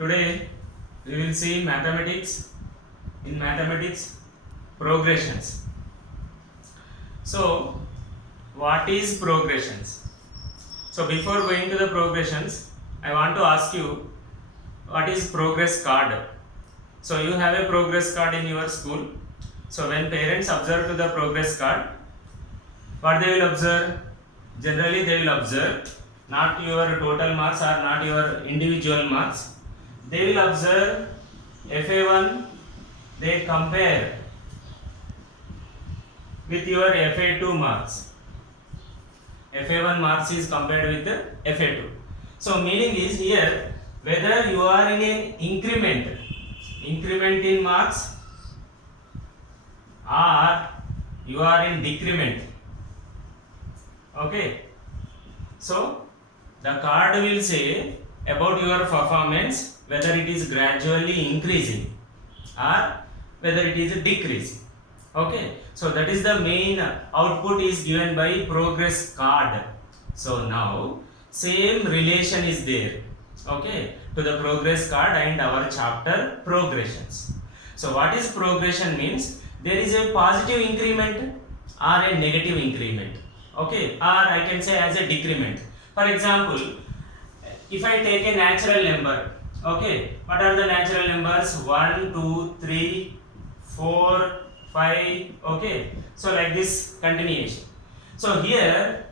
Today we will see mathematics. In mathematics, progressions. So, what is progressions? So, before going to the progressions, I want to ask you, what is progress card? So, you have a progress card in your school. So, when parents observe to the progress card, what they will observe? Generally, they will observe not your total marks or not your individual marks. They will observe FA1, they compare with your FA2 marks. FA1 marks is compared with the FA2. So meaning is here whether you are in an increment in marks or you are in decrement. Okay. So the card will say about your performance whether it is gradually increasing or whether it is decreasing. Okay, so that is the main output is given by progress card. So now same relation is there, okay, to the progress card and our chapter progressions. So what is progression means? There is a positive increment or a negative increment, okay, or I can say as a decrement. For example, if I take a natural number, okay, what are the natural numbers? 1, 2, 3, 4, 5, okay, so like this continuation. So here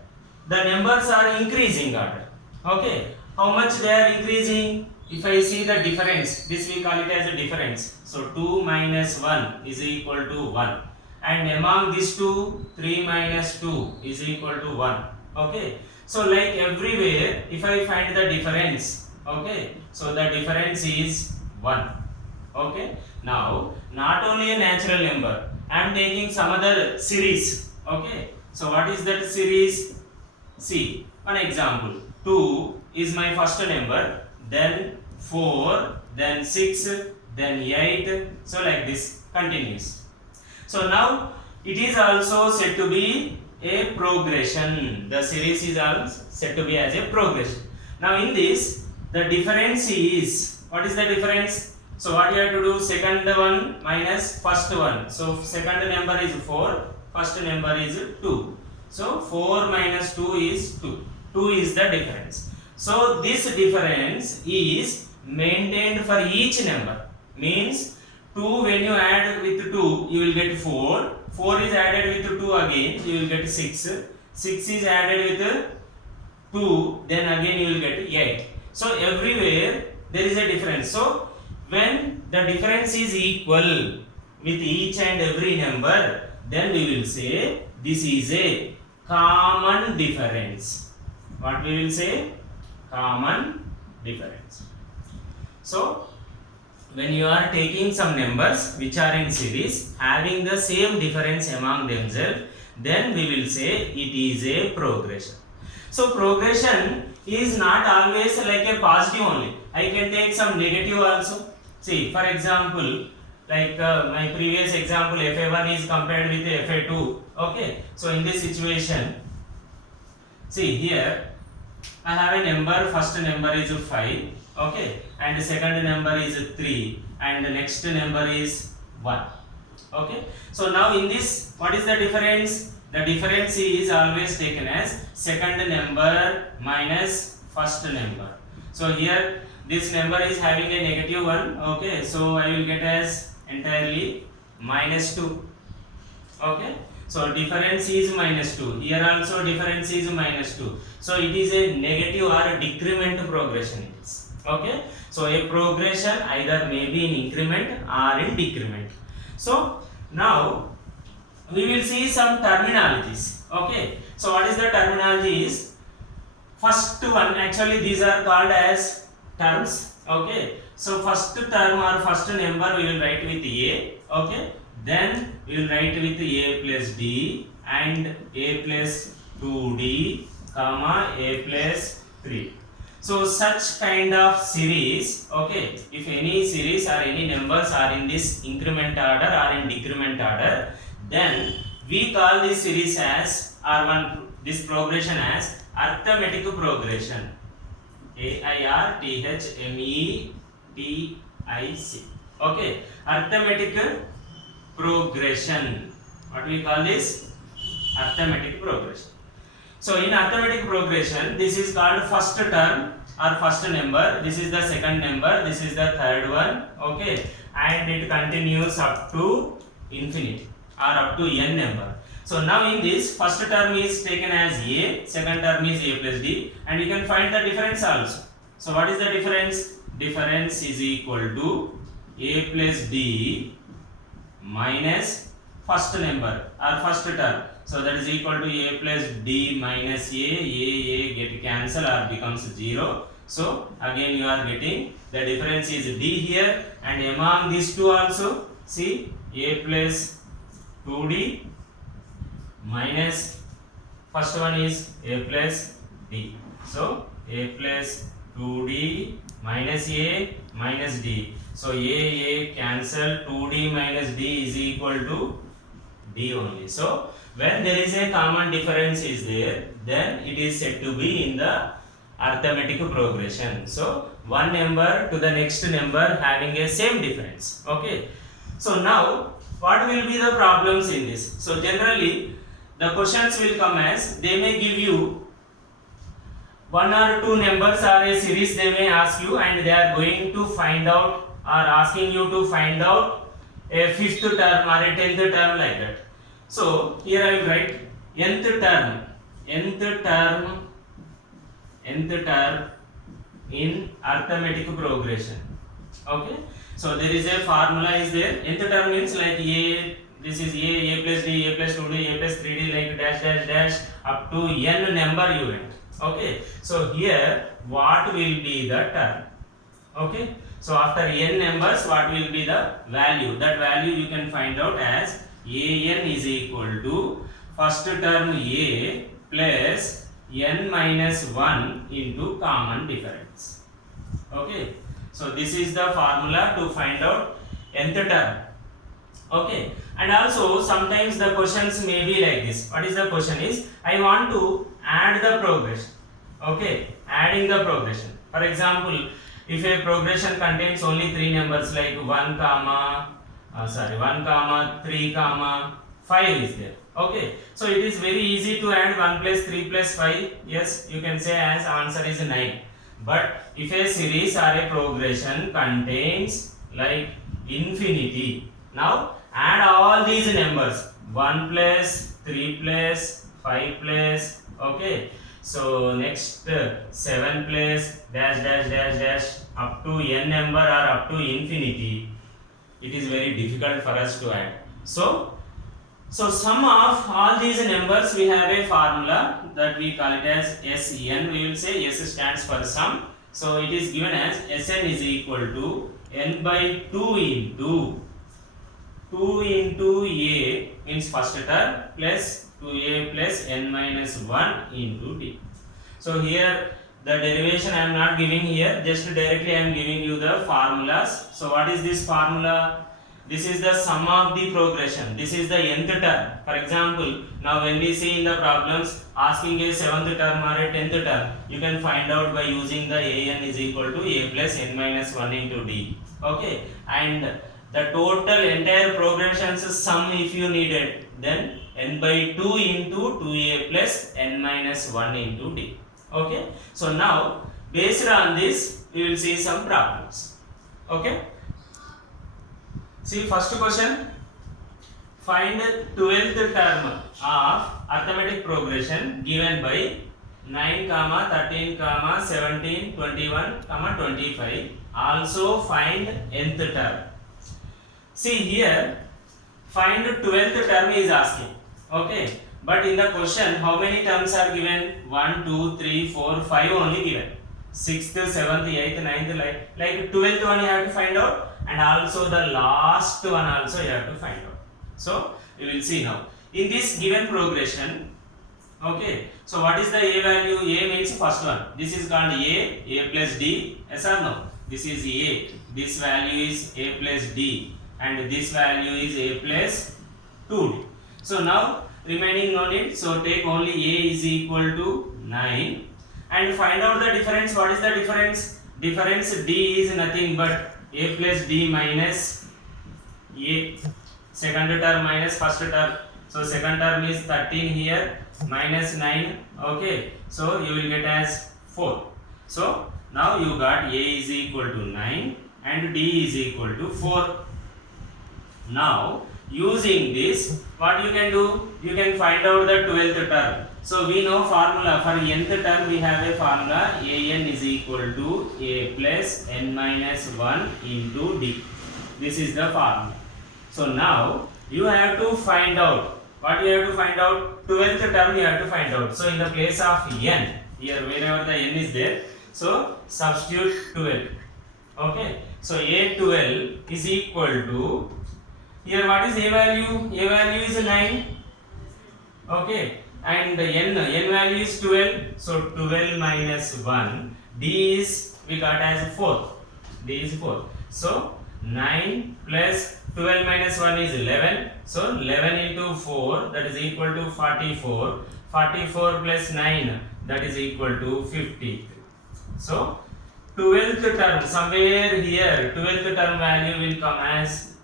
the numbers are increasing order, okay, how much they are increasing? If I see the difference, this we call it as a difference. So 2 minus 1 is equal to 1, and among these two, 3 minus 2 is equal to 1, okay. So like everywhere, if I find the difference, okay, so the difference is 1, okay. Now not only a natural number, I am taking some other series, okay. So what is that series? See, one example, 2 is my first number, then 4, then 6, then 8, so like this continues. So now it is also said to be a progression. The series is also said to be as a progression. Now in this, the difference is, what is the difference? So what you have to do? Second one minus first one. So second number is 4, first number is 2. So 4 minus 2 is 2. 2 is the difference. So this difference is maintained for each number. Means 2 when you add with 2, you will get 4. 4 is added with 2 again, you will get 6. 6 is added with 2, then again you will get 8. So everywhere there is a difference. So when the difference is equal with each and every number, then we will say this is a common difference. What we will say? Common difference. So when you are taking some numbers which are in series having the same difference among themselves, then we will say it is a progression. So progression is not always like a positive only. I can take some negative also. See, for example, like my previous example, FA1 is compared with FA2. Okay, so in this situation, see here, I have a number, first number is 5, okay, and the second number is 3, and the next number is 1. Okay, so now in this, what is the difference? The difference is always taken as second number minus first number. So here this number is having a negative 1, okay, so I will get as entirely minus 2, okay. So difference is minus 2, here also difference is minus 2. So it is a negative or a decrement progression it is, okay. So a progression either may be in increment or in decrement. So now we will see some terminologies, okay. So what is the terminology is, first one, actually these are called as terms, okay. So first term or first number we will write with A, okay, then we will write with A plus D and A plus 2D comma A plus 3. So such kind of series, okay, if any series or any numbers are in this increment order or in decrement order, then we call this series as, or this progression as arithmetic progression. AIRTHMETIC TIC. Okay, arithmetic progression. What we call this? Arithmetic progression. So in arithmetic progression, this is called first term or first number. This is the second number. This is the third one. Okay, and it continues up to infinity or up to n number. So now in this, first term is taken as a, second term is a plus d, and you can find the difference also. So what is the difference? Difference is equal to a plus d minus first number or first term. So that is equal to a plus d minus a get cancel or becomes 0. So again you are getting the difference is d here, and among these two also, see, a plus 2d minus first one is a plus d. So a plus 2d minus a minus d. So a cancel, 2d minus d is equal to d only. So when there is a common difference is there, then it is said to be in the arithmetic progression. So one number to the next number having a same difference. Okay. So now what will be the problems in this? So generally the questions will come as, they may give you one or two numbers or a series they may ask you, and they are going to find out or asking you to find out a fifth term or a 10th term like that. So here I will write nth term in arithmetic progression. Okay. So there is a formula is there. Nth term means like a, this is a plus d, a plus 2d, a plus 3d, like dash dash dash up to n number you went. Okay. So here what will be the term? Okay. So after n numbers, what will be the value? That value you can find out as an is equal to first term a plus n minus 1 into common difference. Okay. So this is the formula to find out nth term. Okay. And also sometimes the questions may be like this. What is the question is, I want to add the progression. Okay. Adding the progression. For example, if a progression contains only three numbers like 1 comma 3 comma 5 is there. Okay. So it is very easy to add 1 plus 3 plus 5. Yes, you can say as answer is 9. But if a series or a progression contains like infinity, now add all these numbers 1 plus 3 plus 5 plus, okay. So next 7 plus dash dash dash dash up to n number or up to infinity, it is very difficult for us to add. So sum of all these numbers, we have a formula that we call it as Sn. We will say S stands for sum. So it is given as Sn is equal to n by 2 into a means first term plus 2a plus n minus 1 into d. So here the derivation I am not giving here, just directly I am giving you the formulas. So what is this formula? This is the sum of the progression. This is the nth term. For example, now when we see in the problems asking a 7th term or a 10th term, you can find out by using the an is equal to a plus n minus 1 into d. Okay, and the total entire progression's sum if you needed, then n by 2 into 2a plus n minus 1 into d. Okay, so now based on this we will see some problems. Okay, see first question, find 12th term of arithmetic progression given by 9, 13, 17, 21, 25. Also find nth term. See here, find 12th term is asking. Okay, but in the question how many terms are given? 1, 2, 3, 4, 5 only given. 6th, 7th, 8th, 9th, like 12th one you have to find out, and also the last one also you have to find out. So we will see now. In this given progression, okay, so what is the a value? A means first one. This is called a plus d. Yes or no? This is a. This value is a plus d, and this value is a plus 2d. So now remaining no need. So take only a is equal to 9 and find out the difference. What is the difference? difference d is nothing but a plus d minus a, second term minus first term. So second term is 13 here minus 9. Okay, so you will get as 4. So now you got a is equal to 9 and d is equal to 4. Now using this, what you can do, you can find out the 12th term. So we know formula for nth term, we have a formula an is equal to a plus n minus 1 into d. This is the formula. So now you have to find out, what you have to find out, 12th term you have to find out. So in the place of n, here wherever the n is there, so substitute 12. Okay, so a12 is equal to, here what is a value? A value is 9. Okay, and n value is 12. So 12 minus 1, d is we got as 4. D is 4. So 9 plus 12 minus 1 is 11. So 11 into 4, that is equal to 44. 44 plus 9, that is equal to 50. So 12th term, somewhere here 12th term value will come as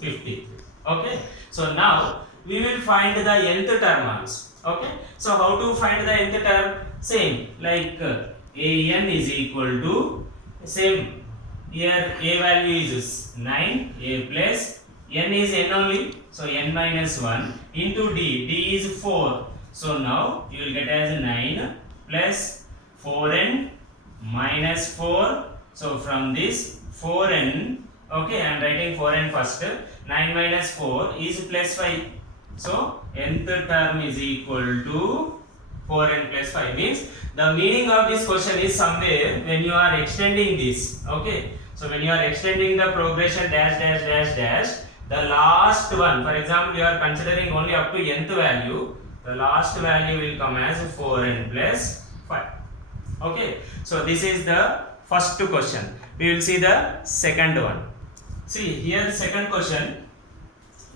50. Okay, so now we will find the nth term also. Okay, so how to find the nth term? Same like an is equal to, same here a value is 9, a plus n is n only, so n minus 1 into d, d is 4. So now you will get as 9 plus 4n minus 4. So from this 4n, okay, I am writing 4n first. 9 minus 4 is plus 5. So nth term is equal to 4n plus 5. Means the meaning of this question is somewhere when you are extending this. Okay, so when you are extending the progression dash dash dash dash, the last one, for example, you are considering only up to nth value, the last value will come as 4n plus 5. Okay, so this is the first question. We will see the second one. See here, second question,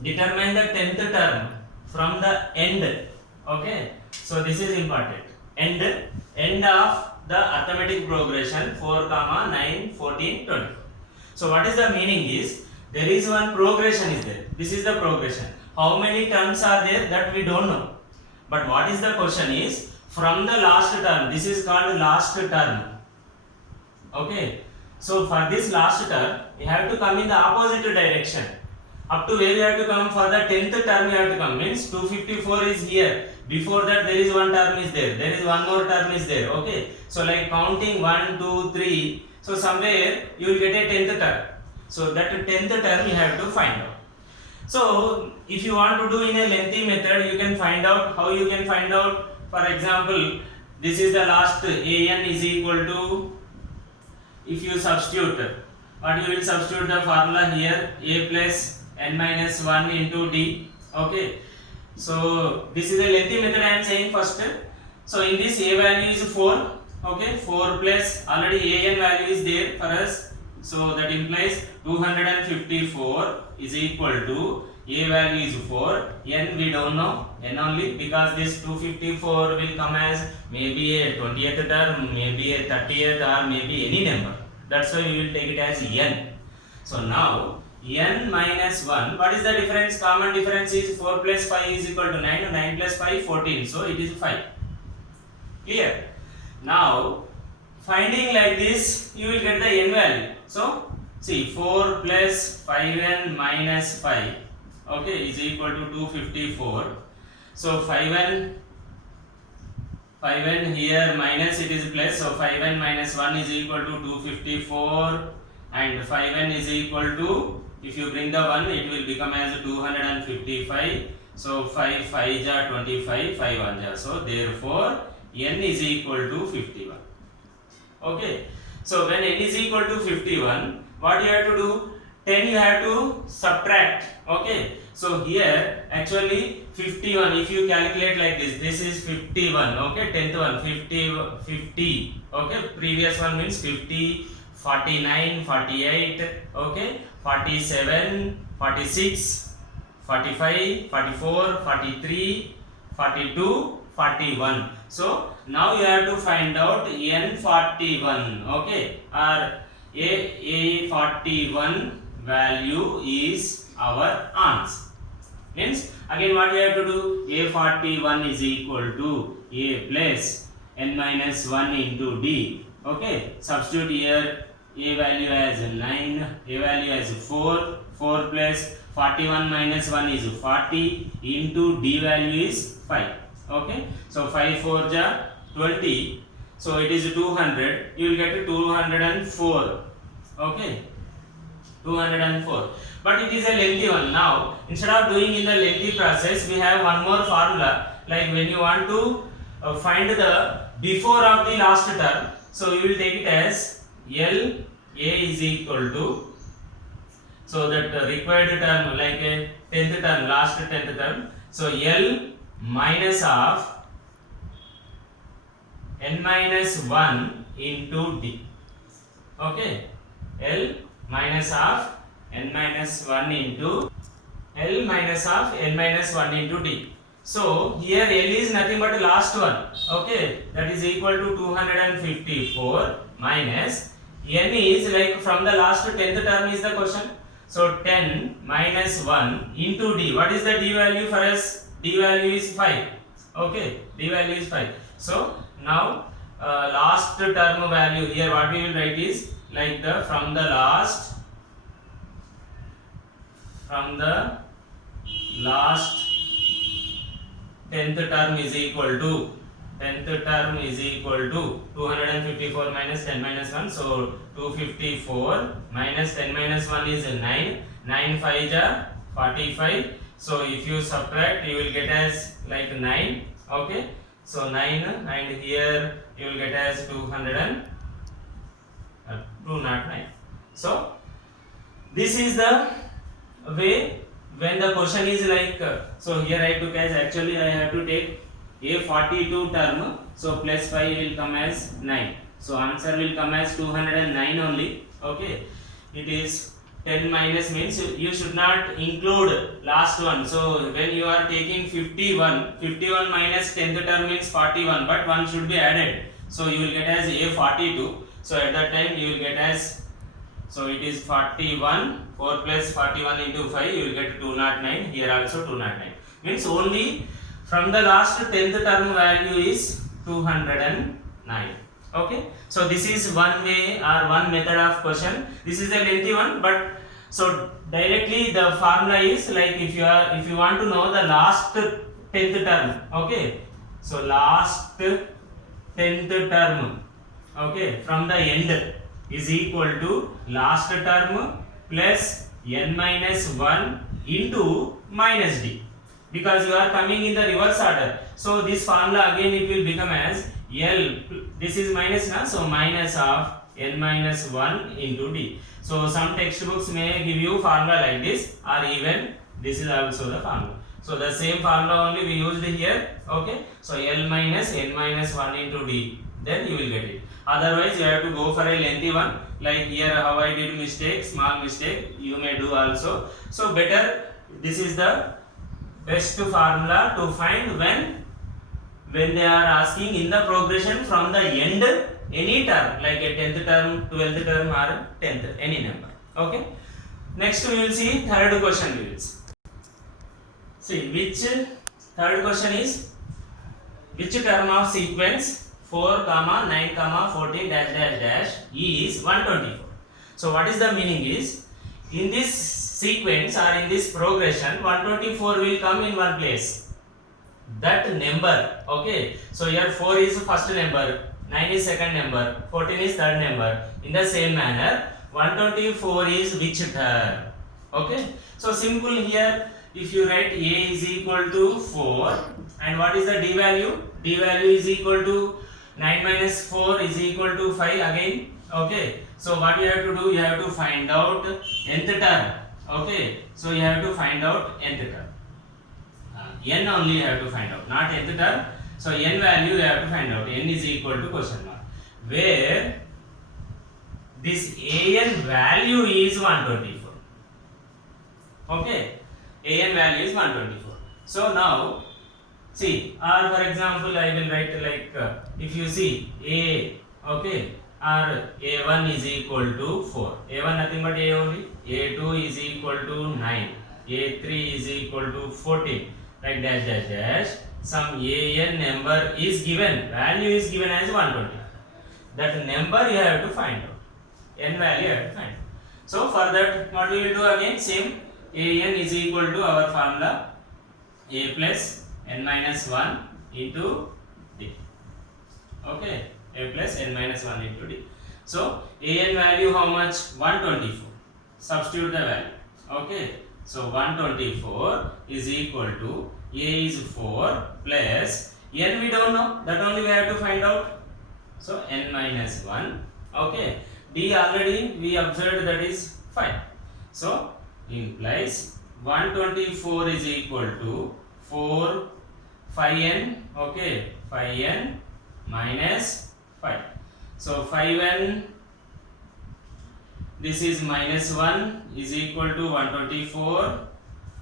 determine the 10th term from the end. Okay, so this is important. End of the arithmetic progression 4, 9, 14, 20. So what is the meaning is, there is one progression is there. This is the progression. How many terms are there, that we don't know. But what is the question is, from the last term, this is called last term. Okay, so for this last term, you have to come in the opposite direction. Up to where you have to come, for the 10th term you have to come, means 254 is here. Before that there is one term is there. There is one more term is there. Okay, so like counting 1, 2, 3. So somewhere you will get a 10th term. So that 10th term you have to find out. So if you want to do in a lengthy method, you can find out. How you can find out? For example, this is the last, an is equal to, if you substitute, what you will substitute the formula here, a plus n minus 1 into d. Okay, so this is a lengthy method I am saying first. So in this a value is 4. Okay, 4 plus already an value is there for us. So that implies 254 is equal to, a value is 4, n we don't know, n only, because this 254 will come as maybe a 20th term, maybe a 30th, or maybe any number. That's why we will take it as n. So now n minus 1, what is the difference? Common difference is 4 plus 5 is equal to 9, 9 plus 5, 14, so it is 5. Clear? Now finding like this, you will get the n value. So see, 4 plus 5n minus 5, okay, is equal to 254. So 5n here minus, it is plus, so 5n minus 1 is equal to 254, and 5n is equal to, if you bring the 1, it will become as 255. So 5 5 ja 25, 5 1 ja, so therefore n is equal to 51. Okay, so when n is equal to 51, what you have to do? 10 you have to subtract. Okay, so here actually 51, if you calculate like this is 51. Okay, 10th one 50. Okay, previous one means 50, 49, 48, okay, 47, 46, 45, 44, 43, 42, 41. So now you have to find out N41, okay, or A41 value is our answer. Means again what you have to do, A41 is equal to A plus N minus 1 into D. Okay, substitute here A value as 9, A value as 4, 4 plus 41 minus 1 is 40 into D value is 5. Okay, so 5 4 ja 20, so it is 200, you will get 204. Okay, 204. But it is a lengthy one. Now instead of doing in the lengthy process, we have one more formula. Like when you want to find the before of the last term, so you will take it as L A is equal to, so that required term, like a 10th term, last 10th term, so L minus of N minus 1 into D. Okay, L minus of N minus 1 into L minus of N minus 1 into D. So here L is nothing but the last one. Okay, that is equal to 254 minus N is like from the last 10th term is the question. So 10 minus 1 into D. What is the D value for us? D value is 5. Okay, D value is 5. So now last term value here what we will write is like the from the last 10th term is equal to 254 minus 10 minus 1, so 254 minus 10 minus 1 is 9, 9 5 ja 45, so if you subtract you will get as like 9. Okay, so 9 and here you will get as 209. So this is the way when the question is like, so here I took as actually I have to take A42 term, so plus 5 will come as 9, so answer will come as 209 only. Okay, it is 10 minus means you should not include last one, so when you are taking 51 minus 10th term means 41, but one should be added, so you will get as A42, so at that time you will get as, so it is 41, 4 plus 41 into 5, you will get 209, here also 209, means only from the last 10th term value is 209. Okay, so this is one way or one method of question. This is a lengthy one, but so directly the formula is like if you want to know the last 10th term. Okay, so last 10th term, okay, from the end is equal to last term plus n minus 1 into minus d, because you are coming in the reverse order, so this formula again it will become as L, this is minus now, so minus of n minus 1 into d. So some textbooks may give you formula like this, or even this is also the formula, so the same formula only we used here. Okay, so L minus n minus 1 into d, then you will get it. Otherwise you have to go for a lengthy one, like here how I did mistake, small mistake, you may do also. So better, this is the best formula to find when they are asking in the progression from the end any term, like a 10th term, 12th term or 10th, any number. Okay, next we will see third question. We will see which third question is which term of sequence 4, 9, 40 dash dash dash is 124. So what is the meaning is, in this sequence or in this progression 124 will come in one place, that number. Okay, so here 4 is first number, 9 is second number, 14 is third number. In the same manner 124 is which term. Okay, so simple here, if you write A is equal to 4 and what is the D value? D value is equal to 9 minus 4 is equal to 5 again. Okay, so what you have to do, you have to find out nth term. Okay, so you have to find out nth term. N only you have to find out, not nth term. So n value you have to find out. N is equal to question mark, where this an value is 124. Okay, an value is 124. So now See, or for example I will write like if you see a, okay, or a1 is equal to 4, a1 nothing but a only, a2 is equal to 9, a3 is equal to 14, like dash dash dash, some an number is given, value is given as 120, that number you have to find out, n value you have to find out. So for that what we will do again, same, an is equal to our formula a plus n minus 1 into d, okay, a plus n minus 1 into d. So an value how much, 124, substitute the value, okay. So 124 is equal to a is 4 plus n we don't know, that only we have to find out, so n minus 1, okay. D already we observed, that is 5, so implies 124 is equal to 4 5n, okay, 5n minus 5, so 5n, this is minus 1 is equal to 124,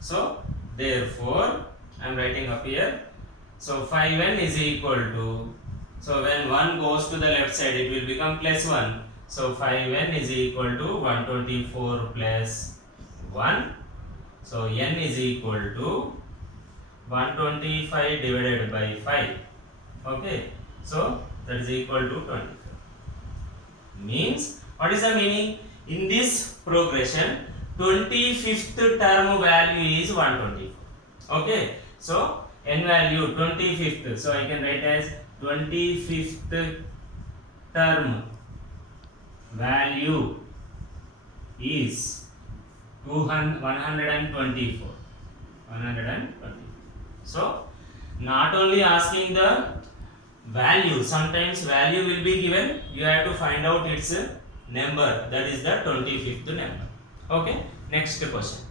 so therefore I am writing up here, so 5n is equal to, so when 1 goes to the left side it will become plus 1, so 5n is equal to 124 plus 1, so n is equal to 125 divided by 5, okay, so that is equal to 24. Means, what is the meaning? In this progression 25th term value is 124, okay. So n value 25th, so I can write as 25th term value is 124. So not only asking the value, sometimes value will be given, you have to find out its number, that is the 25th number, okay. Next question,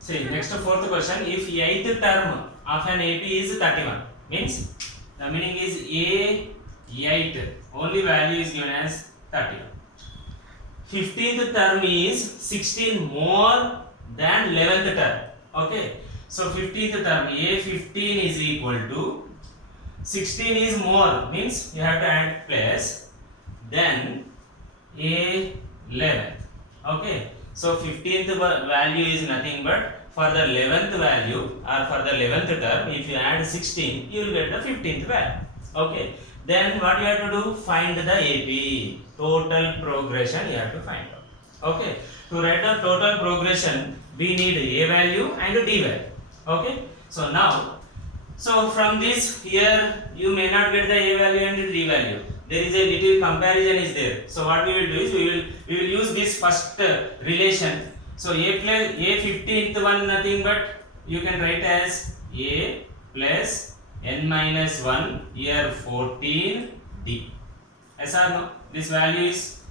see, next fourth question, if 8th term of an AP is 31, means the meaning is A8 only value is given as 31, 15th term is 16 more than 11th term, okay. So 15th term A15 is equal to 16 is more, means you have to add plus, then A11th, okay. So 15th value is nothing but for the 11th value or for the 11th term, if you add 16 you will get the 15th value, okay. Then what you have to do, find the AP, total progression you have to find out, okay. To write the total progression we need A value and D value, okay. So now, so from this here you may not get the A value and the D value, there is a little comparison is there, so what we will do is we will use this first relation, so A plus A15th one nothing but you can write as A plus n minus 1 here 14 d, yes or no, this value is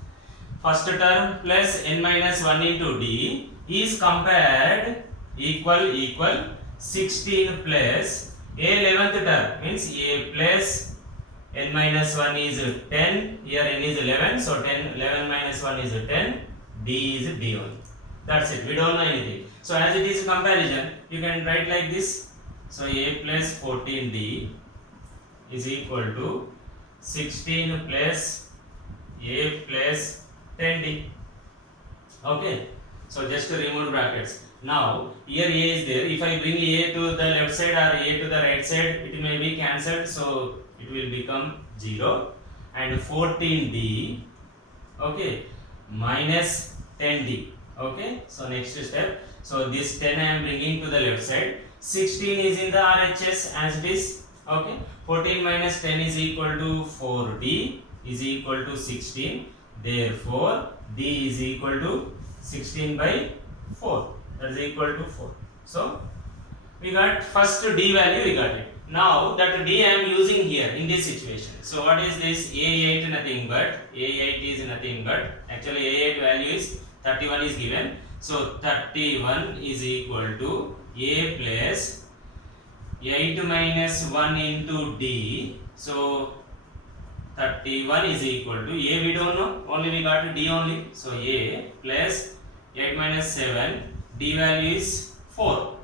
first term plus n minus 1 into d is compared equal 16 plus A11th term, means A plus n minus 1 is 10, here n is 11, so 11 minus 1 is 10, d is d only, that's it, we don't know anything. So as it is comparison you can write like this, so A plus 14d is equal to 16 plus A plus 10d, okay. So just to remove brackets, now here A is there, if I bring A to the left side or A to the right side it may be cancelled, so it will become 0, and 14d, okay, minus 10d, okay. So next step, so this 10 I am bringing to the left side, 16 is in the RHS as it is, okay. 14 minus 10 is equal to 4d is equal to 16, therefore d is equal to 16 by 4, that is equal to 4. So we got first d value, we got it. Now that d I am using here in this situation, so what is this? A8 nothing but, A8 is nothing but, actually A8 value is 31 is given, so 31 is equal to A plus 8 minus 1 into d, so 31 is equal to, A we don't know, only we got d only, so A plus 8 minus 7, d value is 4,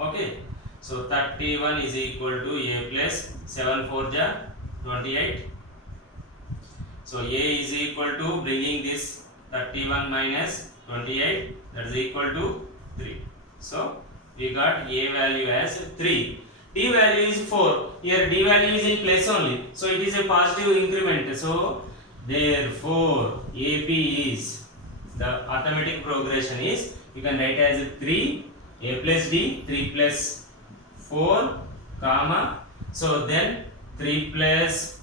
okay. So 31 is equal to a plus 7 4 ja 28. So a is equal to bringing this 31 minus 28, that is equal to 3. So we got a value as 3. D value is 4. Here D value is in place only, so it is a positive increment. So therefore AP is the arithmetic progression is, you can write as 3 a plus d, 3 plus 4 comma, so then 3 plus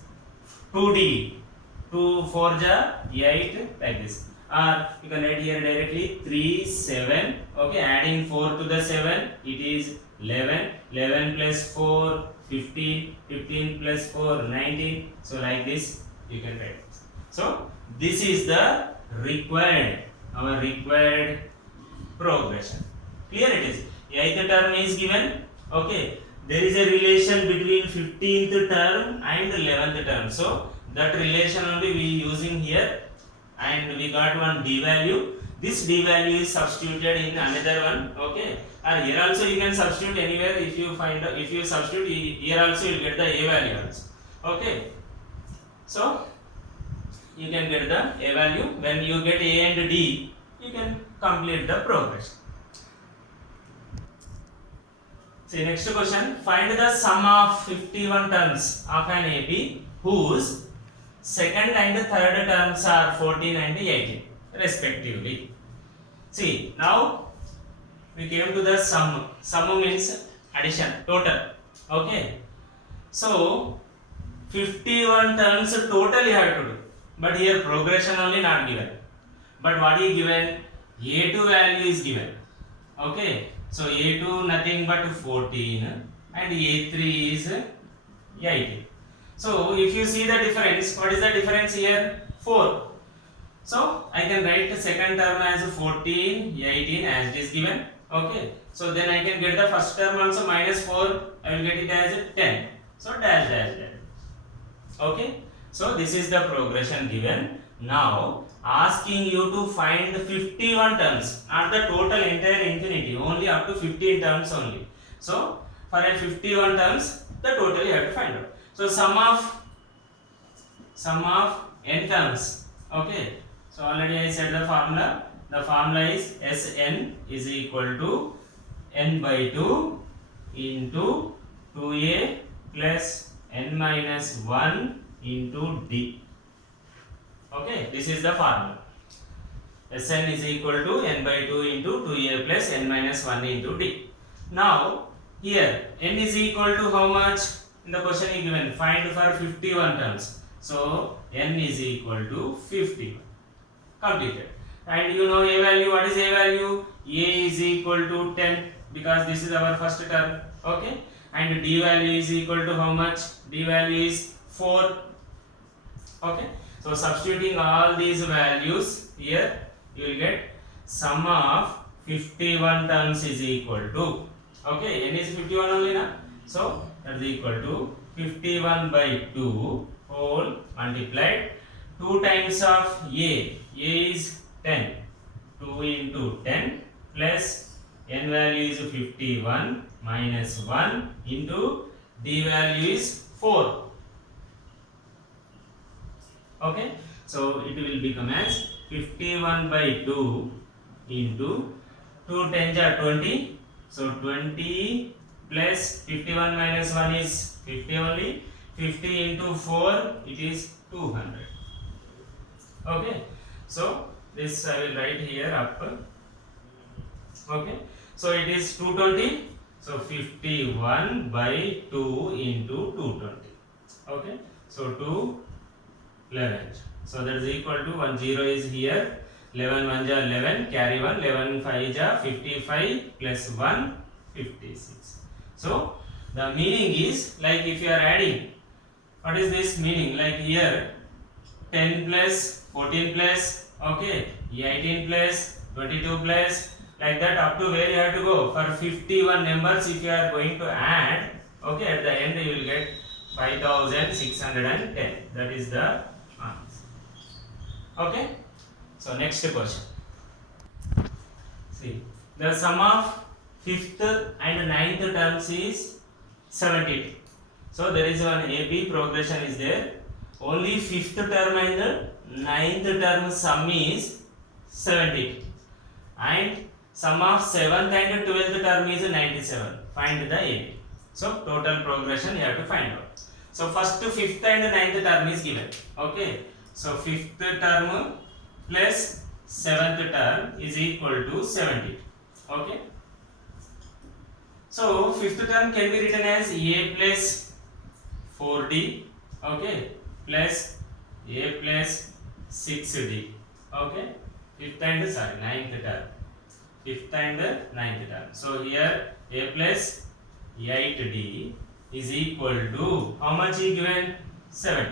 2d, 2 4 ja 8, like this. Or you can write here directly 3 7. Okay, adding 4 to the 7, it is 11. 11 plus 4 15. 15 plus 4 19. So like this you can write. So this is the required, our required progression. Clear it is. 8th term is given. Okay, there is a relation between 15th term and 11th term. So that relation only we using here, and we got one d value. This d value is substituted in another one. Okay, and here also you can substitute anywhere. If you find, if you substitute here also, you will get the a value also. Okay, so you can get the a value. When you get a and d, you can complete the progression. See, next question, find the sum of 51 terms of an AP whose second and third terms are 14 and 18 respectively. See, now we came to the sum. Sum means addition, total. Okay, so 51 terms total you have to do, but here progression only not given. But what is given? A2 value is given. Okay, so A2 nothing but 14 and A3 is 18. So if you see the difference, what is the difference here? 4. So I can write the second term as 14, 18 as it is given. Okay, so then I can get the first term also minus 4, I will get it as 10. So dash dash dash. Okay, so this is the progression given. Now asking you to find 51 terms, not the total entire infinity, only up to 15 terms only. So for a 51 terms, the total you have to find out. So sum of n terms. Okay, so already I said the formula. The formula is Sn is equal to n by 2 into 2a plus n minus 1 into d. Okay, this is the formula. Sn is equal to n by 2 into 2a plus n minus 1 into d. Now here n is equal to how much? In the question is given, find for 51 terms. So n is equal to 50. Completed. And you know a value. What is a value? A is equal to 10, because this is our first term. Okay, and d value is equal to how much? D value is 4. Okay, so substituting all these values here, you will get sum of 51 terms is equal to, okay, n is 51 only na, so that is equal to 51 by 2 whole multiplied 2 times of a is 10, 2 into 10 plus n value is 51 minus 1 into d value is 4. Okay, so it will become as 51 by 2 into 2 10 are 20, so 20 plus 51 minus 1 is 50 only, 50 into 4 it is 200. Okay, so this I will write here up. Okay, so it is 220, so 51 by 2 into 220. Okay, so 2 11, so that is equal to 1 0 is here, 11 1 ja 11, carry 1, 11 5 ja 55 plus 1 56. So the meaning is, like if you are adding, what is this meaning? Like here 10 plus 14 plus, okay, 18 plus 22 plus, like that up to where you have to go. For 51 numbers if you are going to add, okay, at the end you will get 5610. That is the answer. Okay, so next question. See, the sum of fifth and ninth terms is 72. So there is one AB progression is there. Only fifth term and ninth term sum is 72. And sum of 7th and 12th term is 97. Find the AB. So total progression you have to find out. So first 5th and 9th term is given. Okay. So 5th term plus 7th term is equal to 70. Okay. So 5th term can be written as A plus 4D. Okay. Plus A plus 6D. Okay. 5th and 9th term. 5th and 9th term. So here A plus 8D is equal to how much is given? 70.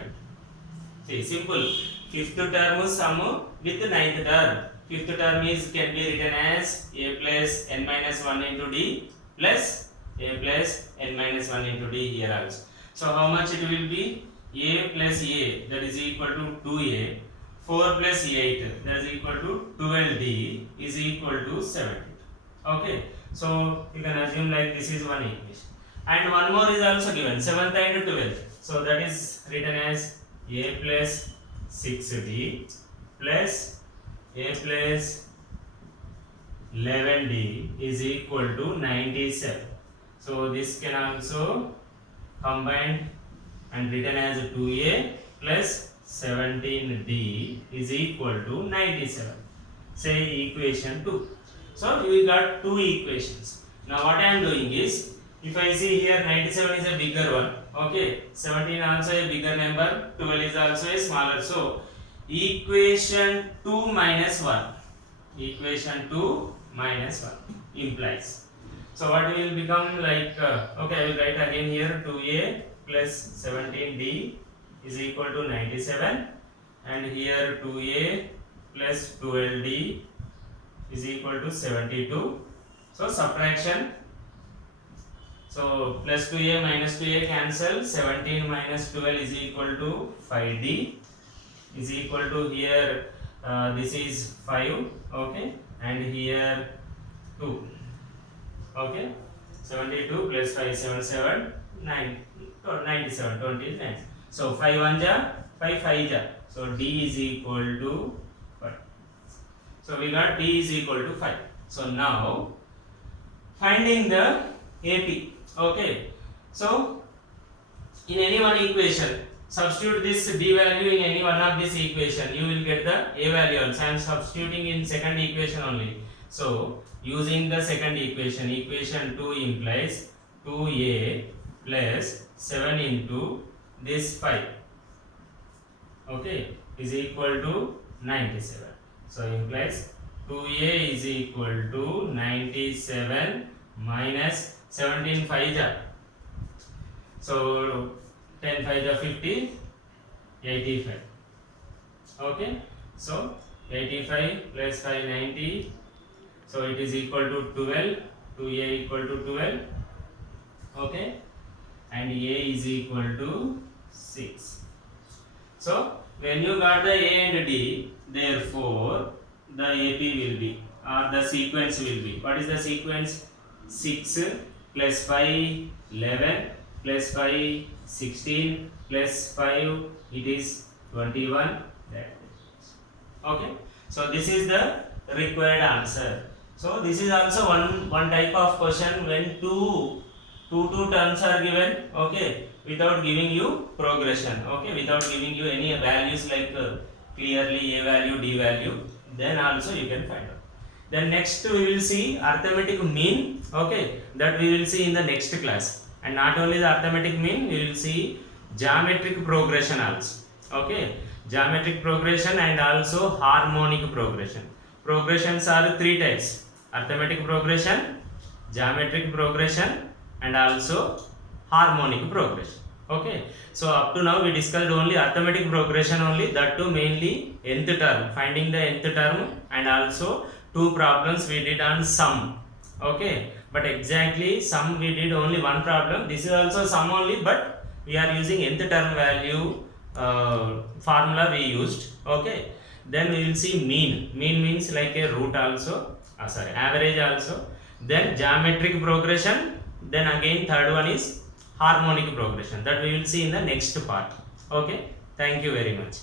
See, simple. 5th term sum with 9th term. 5th term is can be written as A plus n minus 1 into D plus A plus n minus 1 into D here also. So how much it will be? A plus A, that is equal to 2A. 4 plus 8, that is equal to 12D is equal to 70. Okay. So you can assume like this is one equation. And one more is also given, 7th and 12th. So that is written as A plus 6D plus A plus 11D is equal to 97. So this can also combined and written as 2A plus 17D is equal to 97. Say equation 2. So we got two equations. Now what I am doing is, if I see here 97 is a bigger one, okay, 17 also a bigger number, 12 is also a smaller. So equation 2 minus 1, equation 2 minus 1 implies. So what will become like, okay, I will write again here 2A plus 17D is equal to 97, and here 2A plus 12D is equal to 72. So subtraction. So plus 2A minus 2A cancel. 17 minus 12 is equal to 5D is equal to here this is 5. Okay, and here 2. Okay, 72 plus 5 77 9 97 20 is 9. So 5 1 ja 5 5 ja. So D is equal to 5. So we got D is equal to 5. So now finding the AP. Okay. So in any one equation, substitute this D value in any one of this equation, you will get the A value also. I am substituting in second equation only. So using the second equation, equation 2 implies 2A plus 7 into this 5. Okay, is equal to 97. So implies 2A is equal to 97 minus 17 5 ja. So 10 5 ja 50, 85. Okay, so 85 plus 5 90. So it is equal to 12. 2A equal to 12. Okay, and A is equal to 6. So when you got the A and D, therefore the AP will be, or the sequence will be, what is the sequence? 6 plus 5 11 plus 5 16 plus 5 it is 21. Okay, so this is the required answer. So this is also one type of question when two terms are given, okay, without giving you progression, okay, without giving you any values like clearly A value, D value, then also you can find out. Then next we will see arithmetic mean, okay, that we will see in the next class. And not only the arithmetic mean, we will see geometric progression also, okay, geometric progression and also harmonic progression. Progressions are three types: arithmetic progression, geometric progression, and also harmonic progression. Okay, so up to now we discussed only arithmetic progression only, that too mainly nth term, finding the nth term, and also two problems we did on sum. Okay, but exactly sum we did only one problem. This is also sum only, but we are using nth term value formula we used. Okay, then we will see mean. Mean means like a root also, average also. then geometric progression, then again third one is harmonic progression. That we will see in the next part. Okay, thank you very much.